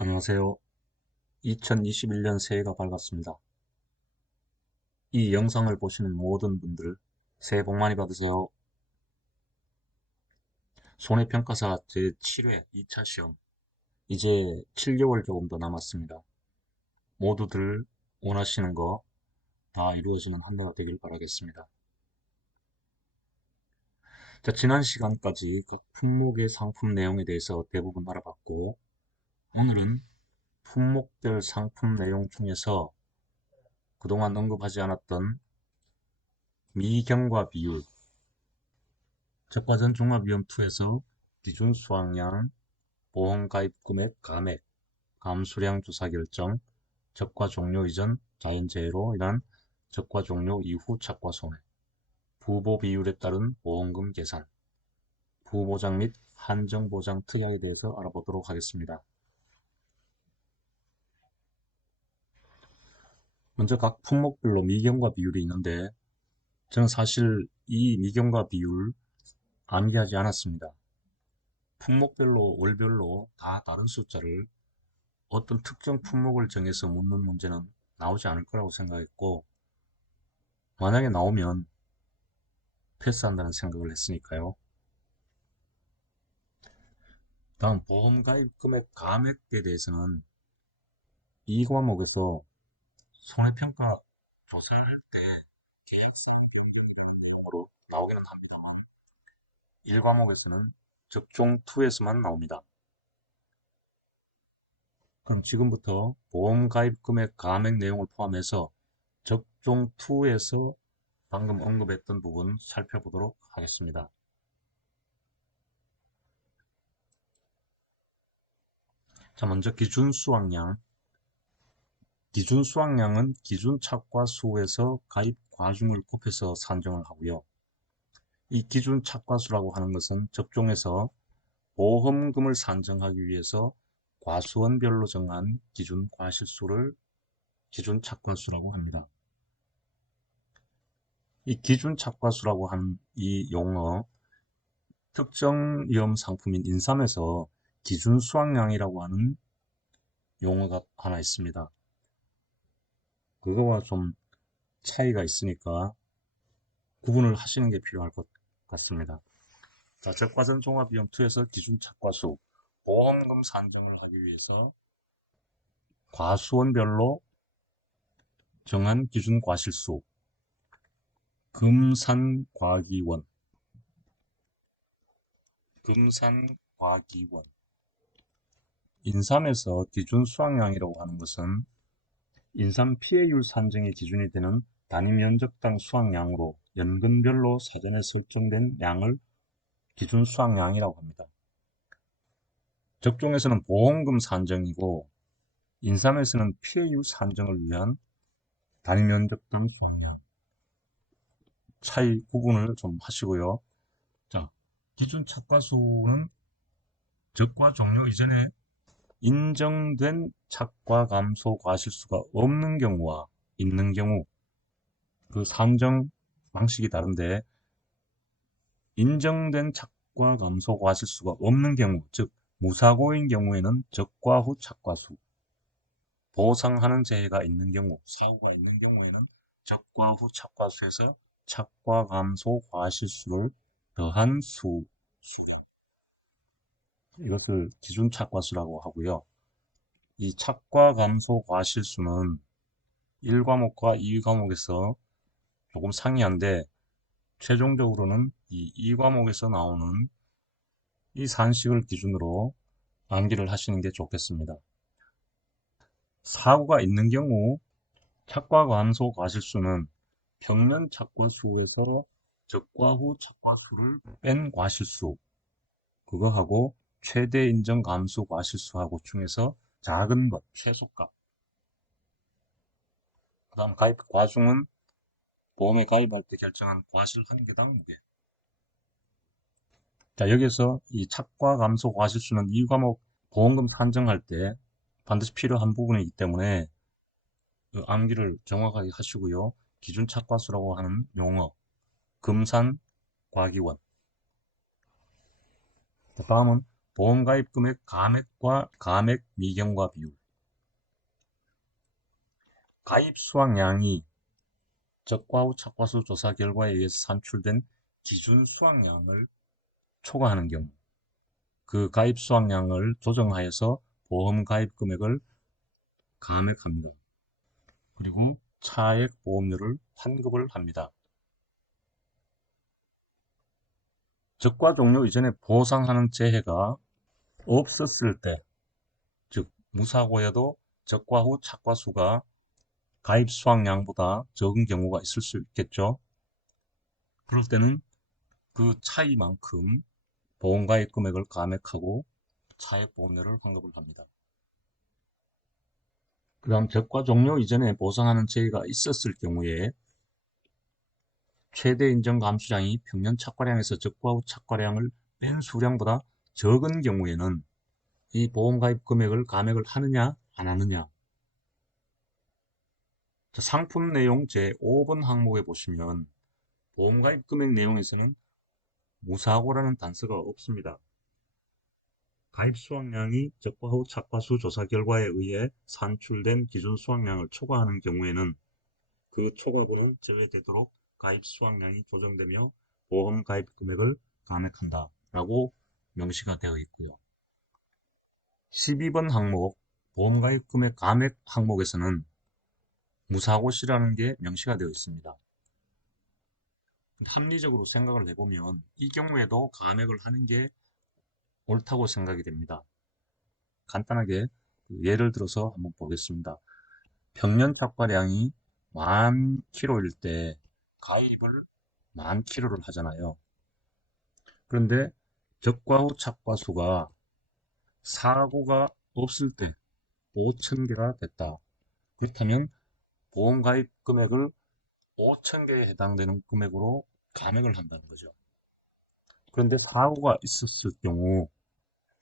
안녕하세요. 2021년 새해가 밝았습니다. 이 영상을 보시는 모든 분들 새해 복 많이 받으세요. 손해평가사 제7회 2차 시험 이제 7개월 조금 더 남았습니다. 모두들 원하시는 거 다 이루어지는 한 해가 되길 바라겠습니다. 자, 지난 시간까지 각 품목의 상품 내용에 대해서 대부분 알아봤고, 오늘은 품목별 상품 내용 중에서 그동안 언급하지 않았던 미경과 비율, 저가전 종합위험2에서 기준 수확량, 보험 가입 금액 감액, 감수량 조사 결정, 적과 종료 이전 자연재해로 인한 적과 종료 이후 착과 손해, 부보 비율에 따른 보험금 계산, 부보장 및 한정보장 특약에 대해서 알아보도록 하겠습니다. 먼저 각 품목별로 미경과 비율이 있는데 저는 사실 이 미경과 비율 암기하지 않았습니다. 품목별로 월별로 다 다른 숫자를 어떤 특정 품목을 정해서 묻는 문제는 나오지 않을 거라고 생각했고, 만약에 나오면 패스한다는 생각을 했으니까요. 다음 보험 가입 금액 감액에 대해서는 이 과목에서 손해평가 조사할 때 계획성 으로 나오기는 합니다. 1과목에서는 적종 2에서만 나옵니다. 그럼 지금부터 보험 가입 금액 감액 내용을 포함해서 적종 2에서 방금 언급했던 부분 살펴보도록 하겠습니다. 자, 먼저 기준 수확량. 기준 수확량은 기준 착과 수에서 가입 과중을 곱해서 산정을 하고요. 이 기준 착과수라고 하는 것은 적종에서 보험금을 산정하기 위해서 과수원별로 정한 기준 과실수를 기준 착과수라고 합니다. 이 기준 착과수라고 하는 이 용어, 특정 위험 상품인 인삼에서 기준 수확량이라고 하는 용어가 하나 있습니다. 그거와 좀 차이가 있으니까 구분을 하시는 게 필요할 것 같습니다. 자, 적과전 종합위험2에서 기준 착과수, 보험금 산정을 하기 위해서 과수원별로 정한 기준 과실수, 금산과기원, 금산과기원. 인삼에서 기준 수확량이라고 하는 것은 인삼 피해율 산정의 기준이 되는 단위 면적당 수확량으로 연근별로 사전에 설정된 양을 기준 수확량이라고 합니다. 적종에서는 보험금 산정이고 인삼에서는 피해율 산정을 위한 단위 면적당 수확량. 차이 구분을 좀 하시고요. 자, 기준 착과수는 적과 종료 이전에 인정된 착과 감소 과실수가 없는 경우와 있는 경우 그 산정 방식이 다른데, 인정된 착과 감소 과실수가 없는 경우, 즉 무사고인 경우에는 적과 후 착과수, 보상하는 재해가 있는 경우, 사고가 있는 경우에는 적과 후 착과수에서 착과 감소 과실수를 더한 수, 이것을 기준 착과수라고 하고요. 이 착과 감소 과실수는 1과목과 2과목에서 조금 상이한데, 최종적으로는 이 2과목에서 나오는 이 산식을 기준으로 암기를 하시는 게 좋겠습니다. 사고가 있는 경우 착과 감소 과실수는 평면 착과수에서 적과 후 착과수를 뺀 과실수, 그거하고 최대 인정 감수 과실수하고 중에서 작은 것, 최소값. 그 다음 가입 과중은 보험에 가입할 때 결정한 과실 한 개당 무게. 자, 여기서 이 착과 감소 과실수는 이 과목 보험금 산정할 때 반드시 필요한 부분이기 때문에 그 암기를 정확하게 하시고요. 기준 착과수라고 하는 용어, 금산 과기원. 다음은 보험가입 금액 감액과 감액 미경과 비율. 가입 수확량이 적과 후 착과수 조사 결과에 의해서 산출된 기준 수확량을 초과하는 경우, 그 가입 수확량을 조정하여서 보험 가입 금액을 감액합니다. 그리고 차액 보험료를 환급을 합니다. 적과 종료 이전에 보상하는 재해가 없었을 때, 즉 무사고여도 적과 후 착과수가 가입 수확량보다 적은 경우가 있을 수 있겠죠. 그럴 때는 그 차이만큼 보험가입 금액을 감액하고 차액 보험료를 환급을 합니다. 그 다음 적과 종료 이전에 보상하는 재해가 있었을 경우에 최대 인정 감수량이 평년 착과량에서 적과 후 착과량을 뺀 수량보다 적은 경우에는 이 보험가입 금액을 감액을 하느냐 안 하느냐. 상품 내용 제5번 항목에 보시면 보험가입 금액 내용에서는 무사고라는 단서가 없습니다. 가입 수확량이 적과 후 착과수 조사 결과에 의해 산출된 기준 수확량을 초과하는 경우에는 그 초과분은 제외되도록 가입 수확량이 조정되며 보험 가입 금액을 감액한다 라고 명시가 되어 있고요. 12번 항목 보험 가입 금액 감액 항목에서는 무사고시라는 게 명시가 되어 있습니다. 합리적으로 생각을 해보면 이 경우에도 감액을 하는 게 옳다고 생각이 됩니다. 간단하게 예를 들어서 한번 보겠습니다. 평년 착과량이 10,000kg일 때 가입을 10,000kg를 하잖아요. 그런데 적과 후 착과수가 사고가 없을 때 5,000개가 됐다. 그렇다면 보험 가입 금액을 5,000개에 해당되는 금액으로 감액을 한다는 거죠. 그런데 사고가 있었을 경우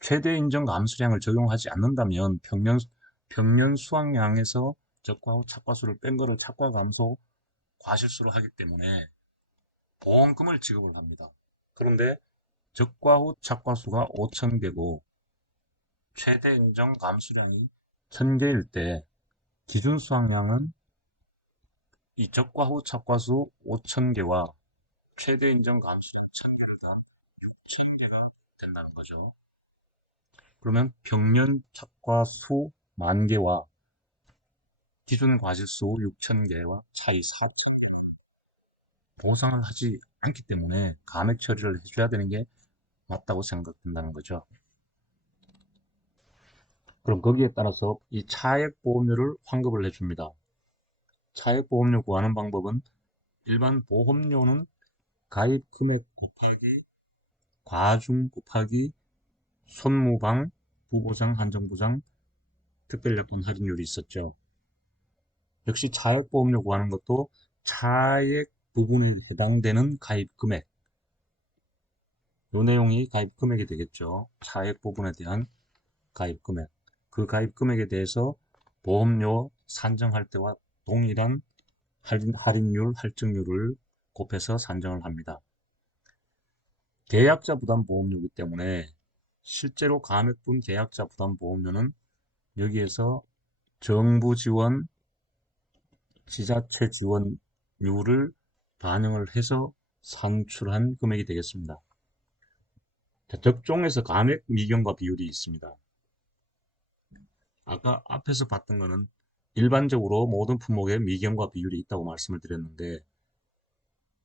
최대 인정 감수량을 적용하지 않는다면 평년 수확량에서 적과 후 착과수를 뺀 거를 착과 감소 과실수로 하기 때문에 보험금을 지급을 합니다. 그런데 적과 후 착과수가 5,000개고 최대 인정 감수량이 1,000개일 때 기준 수확량은 이 적과 후 착과수 5,000개와 최대 인정 감수량 1,000개를 다 6,000개가 된다는 거죠. 그러면 평년 착과수 10,000개와 기준 과실수 6,000개와 차이 4,000개 보상을 하지 않기 때문에 감액 처리를 해줘야 되는 게 맞다고 생각된다는 거죠. 그럼 거기에 따라서 이 차액 보험료를 환급을 해줍니다. 차액 보험료 구하는 방법은 일반 보험료는 가입 금액 곱하기 과중 곱하기 손무방, 부보장, 한정보장, 특별약관 할인율이 있었죠. 역시 차액 보험료 구하는 것도 차액 부분에 해당되는 가입 금액, 이 내용이 가입 금액이 되겠죠. 차액 부분에 대한 가입 금액. 그 가입 금액에 대해서 보험료 산정할 때와 동일한 할인율, 할증률을 곱해서 산정을 합니다. 계약자 부담 보험료이기 때문에 실제로 감액분 계약자 부담 보험료는 여기에서 정부 지원, 지자체 지원율을 반영을 해서 산출한 금액이 되겠습니다. 자, 적종에서 감액 미경과 비율이 있습니다. 아까 앞에서 봤던 거는 일반적으로 모든 품목에 미경과 비율이 있다고 말씀을 드렸는데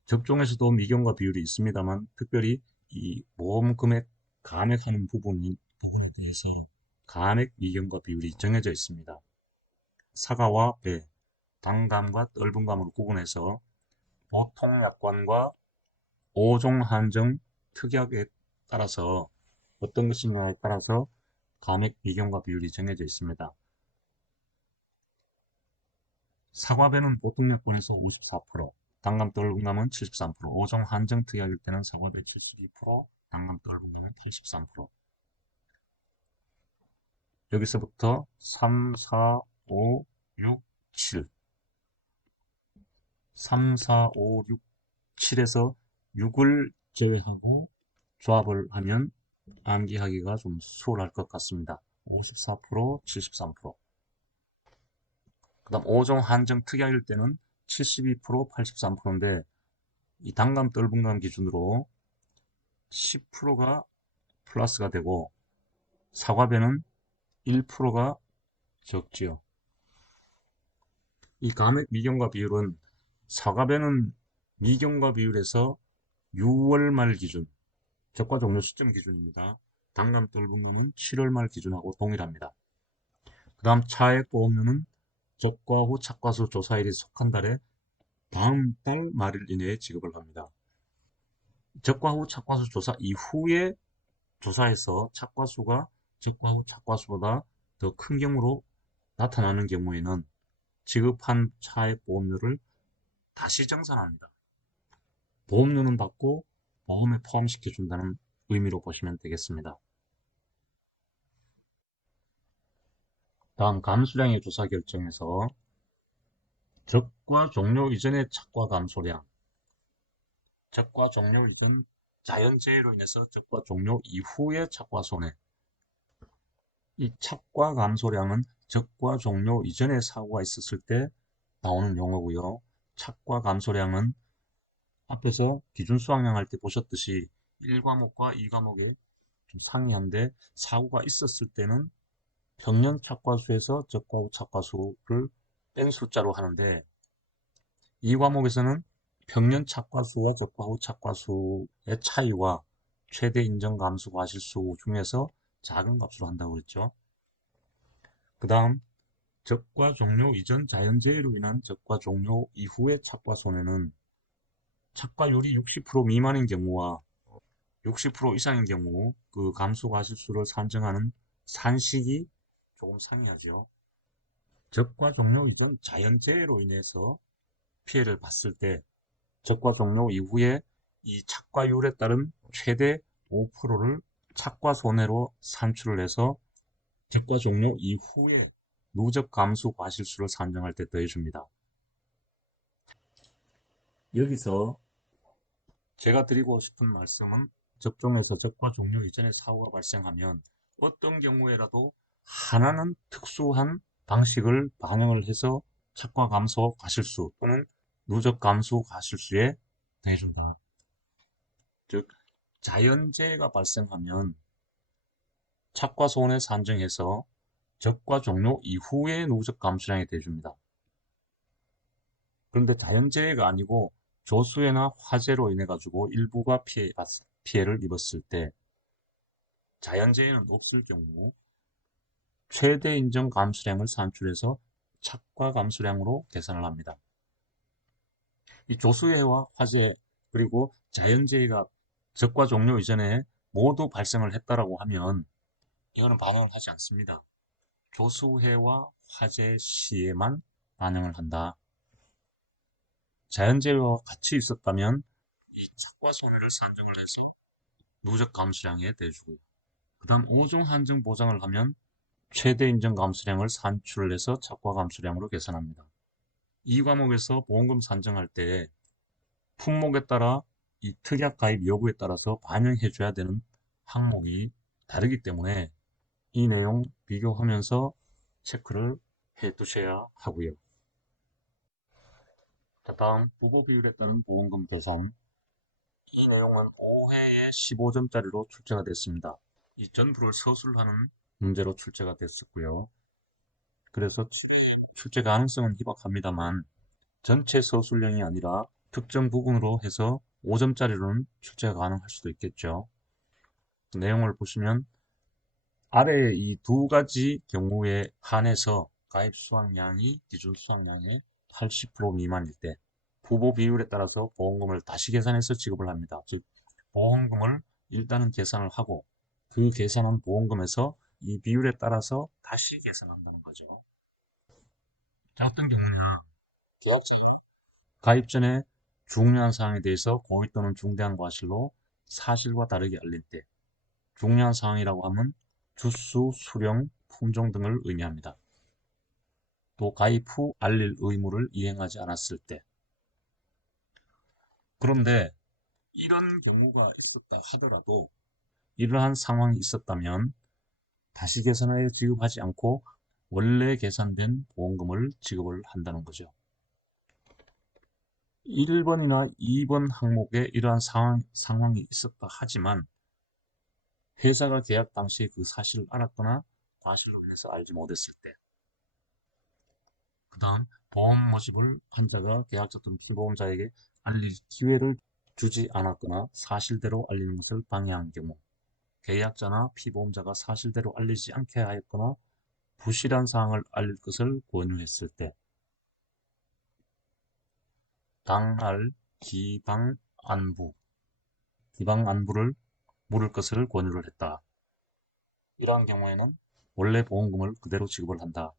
적종에서도 미경과 비율이 있습니다만 특별히 이 보험 금액 감액하는 부분에 대해서 감액 미경과 비율이 정해져 있습니다. 사과와 배, 단감과 떫은감으로 구분해서 보통약관과 5종 한정 특약에 따라서 어떤 것이냐에 따라서 감액 미경과 비율이 정해져 있습니다. 사과배는 보통약관에서 54%, 단감 떫은감은 73%, 5종 한정 특약일 때는 사과배 72%, 단감 떫은감은 83%. 여기서부터 3, 4, 5, 6, 7. 3, 4, 5, 6, 7에서 6을 제외하고 조합을 하면 암기하기가 좀 수월할 것 같습니다. 54%, 73%. 그 다음 5종 한정 특약일 때는 72%, 83%인데 이 단감, 떫은감 기준으로 10%가 플러스가 되고 사과배는 1%가 적지요. 이 감액 미경과 비율은 사과배는 미경과 비율에서 6월 말 기준, 적과 종료 시점 기준입니다. 단감, 떫은감은 7월 말 기준하고 동일합니다. 그 다음 차액 보험료는 적과 후 착과수 조사일이 속한 달에 다음 달 말일 이내에 지급을 합니다. 적과 후 착과수 조사 이후에 조사에서 착과수가 적과 후 착과수보다 더 큰 경우로 나타나는 경우에는 지급한 차액 보험료를 다시 정산합니다. 보험료는 받고 보험에 포함시켜 준다는 의미로 보시면 되겠습니다. 다음 감수량의 조사 결정에서 적과 종료 이전의 착과 감소량, 적과 종료 이전 자연재해로 인해서 적과 종료 이후의 착과 손해. 이 착과 감소량은 적과 종료 이전에 사고가 있었을 때 나오는 용어고요. 착과 감소량은 앞에서 기준 수학량 할 때 보셨듯이 1과목과 2과목에 좀 상이한데 사고가 있었을 때는 평년 착과수에서 적과 후 착과수를 뺀 숫자로 하는데 이 과목에서는 평년 착과수와 적과 후 착과수의 차이와 최대 인정 감수 과실수 중에서 작은 값으로 한다고 그랬죠. 그 다음 적과 종료 이전 자연재해로 인한 적과 종료 이후의 착과 손해는 착과율이 60% 미만인 경우와 60% 이상인 경우 그 감수 과실수를 산정하는 산식이 조금 상이하죠. 적과 종료 이전 자연재해로 인해서 피해를 봤을 때 적과 종료 이후에 이 착과율에 따른 최대 5%를 착과 손해로 산출을 해서 적과 종료 이후에 누적 감수 과실수를 산정할 때 더해줍니다. 여기서 제가 드리고 싶은 말씀은 접종에서 적과 종료 이전에 사고가 발생하면 어떤 경우에라도 하나는 특수한 방식을 반영을 해서 착과 감소 과실수 또는 누적 감수 과실수에 더해준다. 즉 자연재해가 발생하면 착과 손해 산정해서 적과 종료 이후에 누적 감수량에 대줍니다. 그런데 자연재해가 아니고 조수해나 화재로 인해 가지고 일부가 피해를 입었을 때 자연재해는 없을 경우 최대 인정 감수량을 산출해서 착과 감수량으로 계산을 합니다. 이 조수해와 화재 그리고 자연재해가 적과 종료 이전에 모두 발생을 했다라고 하면 이거는 반응을 하지 않습니다. 조수해와 화재 시에만 반응을 한다. 자연재해와 같이 있었다면 이 착과 손해를 산정을 해서 누적 감수량에 대주고요. 그 다음 5종 한정 보장을 하면 최대 인정 감수량을 산출을 해서 착과 감수량으로 계산합니다. 이 과목에서 보험금 산정할 때 품목에 따라 이 특약 가입 여부에 따라서 반영해 줘야 되는 항목이 다르기 때문에 이 내용 비교하면서 체크를 해 두셔야 하고요. 자, 다음 부보 비율에 따른 보험금 계산. 이 내용은 5회에 15점짜리로 출제가 됐습니다. 이 전부를 서술하는 문제로 출제가 됐었고요. 그래서 출제 가능성은 희박합니다만 전체 서술형이 아니라 특정 부분으로 해서 5점짜리로는 출제가 가능할 수도 있겠죠. 내용을 보시면 아래 이 두 가지 경우에 한해서 가입 수확량이 기준 수확량의 80% 미만일 때 부보 비율에 따라서 보험금을 다시 계산해서 지급을 합니다. 즉 보험금을 일단은 계산을 하고 그 계산한 보험금에서 이 비율에 따라서 다시 계산한다는 거죠. 자, 어떤 경우냐 계약자가 가입 전에 중요한 사항에 대해서 고의 또는 중대한 과실로 사실과 다르게 알릴 때 중요한 사항이라고 하면 주수, 수령, 품종 등을 의미합니다. 또 가입 후 알릴 의무를 이행하지 않았을 때. 그런데 이런 경우가 있었다 하더라도 이러한 상황이 있었다면 다시 계산하여 지급하지 않고 원래 계산된 보험금을 지급을 한다는 거죠. 1번이나 2번 항목에 이러한 상황이 있었다 하지만 회사가 계약 당시에 그 사실을 알았거나 과실로 인해서 알지 못했을 때, 그 다음 보험 모집을 환자가 계약자 또는 피보험자에게 알릴 기회를 주지 않았거나 사실대로 알리는 것을 방해한 경우, 계약자나 피보험자가 사실대로 알리지 않게 하였거나 부실한 사항을 알릴 것을 권유했을 때, 당할 기방안부를 물을 것을 권유를 했다. 이러한 경우에는 원래 보험금을 그대로 지급을 한다.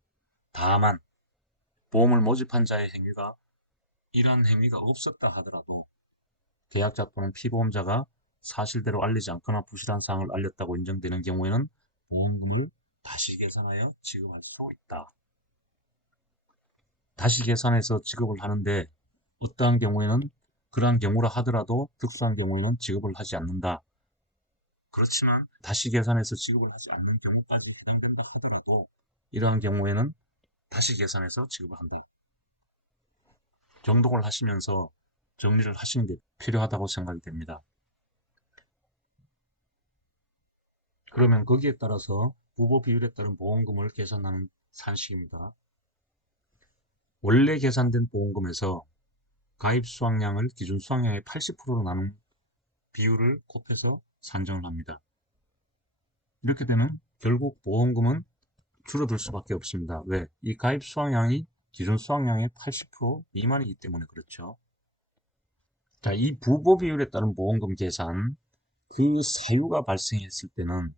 다만 보험을 모집한 자의 행위가 이러한 행위가 없었다 하더라도 계약자 또는 피보험자가 사실대로 알리지 않거나 부실한 사항을 알렸다고 인정되는 경우에는 보험금을 다시 계산하여 지급할 수 있다. 다시 계산해서 지급을 하는데 어떠한 경우에는 그러한 경우라 하더라도 특수한 경우에는 지급을 하지 않는다. 그렇지만 다시 계산해서 지급을 하지 않는 경우까지 해당된다 하더라도 이러한 경우에는 다시 계산해서 지급을 한다. 경독을 하시면서 정리를 하시는 게 필요하다고 생각이 됩니다. 그러면 거기에 따라서 부보 비율에 따른 보험금을 계산하는 산식입니다. 원래 계산된 보험금에서 가입 수확량을 기준 수확량의 80%로 나눈 비율을 곱해서 산정을 합니다. 이렇게 되면 결국 보험금은 줄어들 수밖에 없습니다. 왜? 이 가입 수확량이 기준 수확량의 80% 미만이기 때문에 그렇죠. 자, 이 부보 비율에 따른 보험금 계산, 그 사유가 발생했을 때는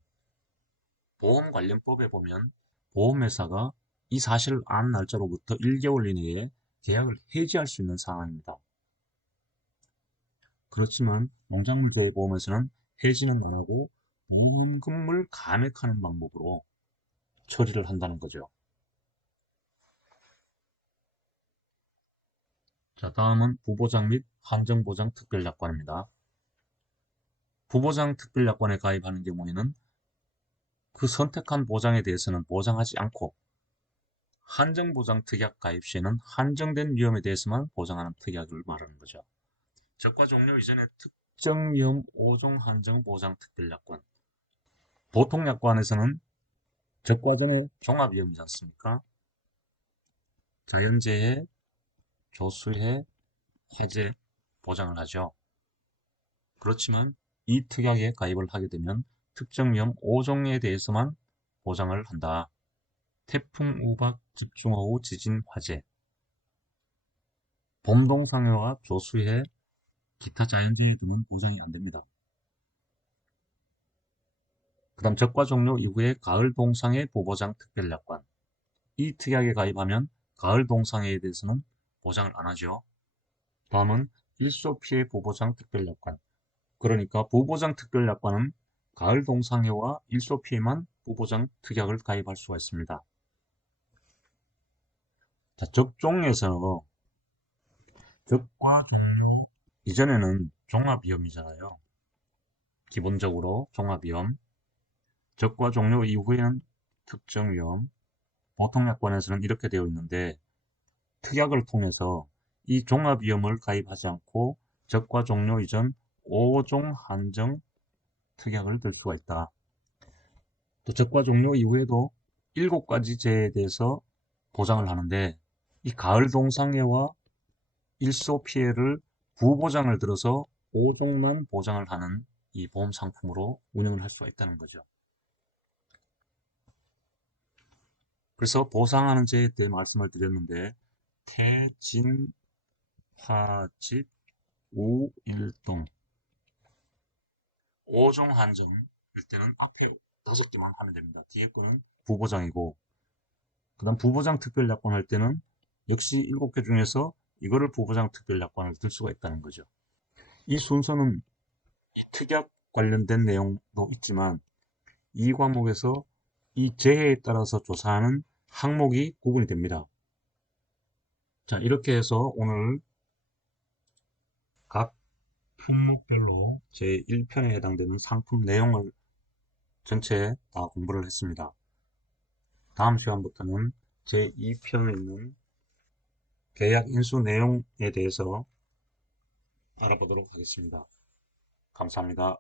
보험관련법에 보면 보험회사가 이 사실을 안 날짜로부터 1개월 이내에 계약을 해지할 수 있는 상황입니다. 그렇지만 농작물보험에서는 해지는 안 하고 보험금을 감액하는 방법으로 처리를 한다는 거죠. 자, 다음은 부보장 및 한정보장 특별약관입니다. 부보장 특별약관에 가입하는 경우에는 그 선택한 보장에 대해서는 보장하지 않고 한정보장 특약 가입 시에는 한정된 위험에 대해서만 보장하는 특약을 말하는 거죠. 적과 종료 이전의 특정 위험 5종 한정 보장 특별약관. 보통 약관에서는 적과 전에 종합위험이지 않습니까? 자연재해, 조수해, 화재 보장을 하죠. 그렇지만 이 특약에 가입을 하게 되면 특정 위험 5종에 대해서만 보장을 한다. 태풍, 우박, 집중호우, 지진, 화재, 범동상해와 조수해, 기타 자연재해 등은 보장이 안 됩니다. 그 다음 적과 종료 이후에 가을 동상해 보보장 특별약관. 이 특약에 가입하면 가을 동상해에 대해서는 보장을 안 하죠. 다음은 일소피해 보보장 특별약관. 그러니까 부보장 특별약관은 가을 동상해와 일소피해만 부보장 특약을 가입할 수가 있습니다. 자, 적종에서 적과 종료 이전에는 종합위험이잖아요. 기본적으로 종합위험. 적과 종료 이후에는 특정위험. 보통 약관에서는 이렇게 되어 있는데 특약을 통해서 이 종합위험을 가입하지 않고 적과 종료 이전 5종 한정 특약을 들 수가 있다. 또 적과 종료 이후에도 7가지 재해에 대해서 보장을 하는데 이 가을 동상해와 일소 피해를 부보장을 들어서 5종만 보장을 하는 이 보험 상품으로 운영을 할 수가 있다는 거죠. 그래서 보상하는 재해에 대해 말씀을 드렸는데 태진, 화집, 우일동 5종 한정일 때는 앞에 5개만 하면 됩니다. 뒤에 거는 부보장이고 그 다음 부보장 특별약관 할 때는 역시 7개 중에서 이거를 부보장 특별약관을 들 수가 있다는 거죠. 이 순서는 이 특약 관련된 내용도 있지만 이 과목에서 이 재해에 따라서 조사하는 항목이 구분이 됩니다. 자, 이렇게 해서 오늘 각 품목별로 제1편에 해당되는 상품 내용을 전체 다 공부를 했습니다. 다음 시간부터는 제2편에 있는 계약 인수 내용에 대해서 알아보도록 하겠습니다. 감사합니다.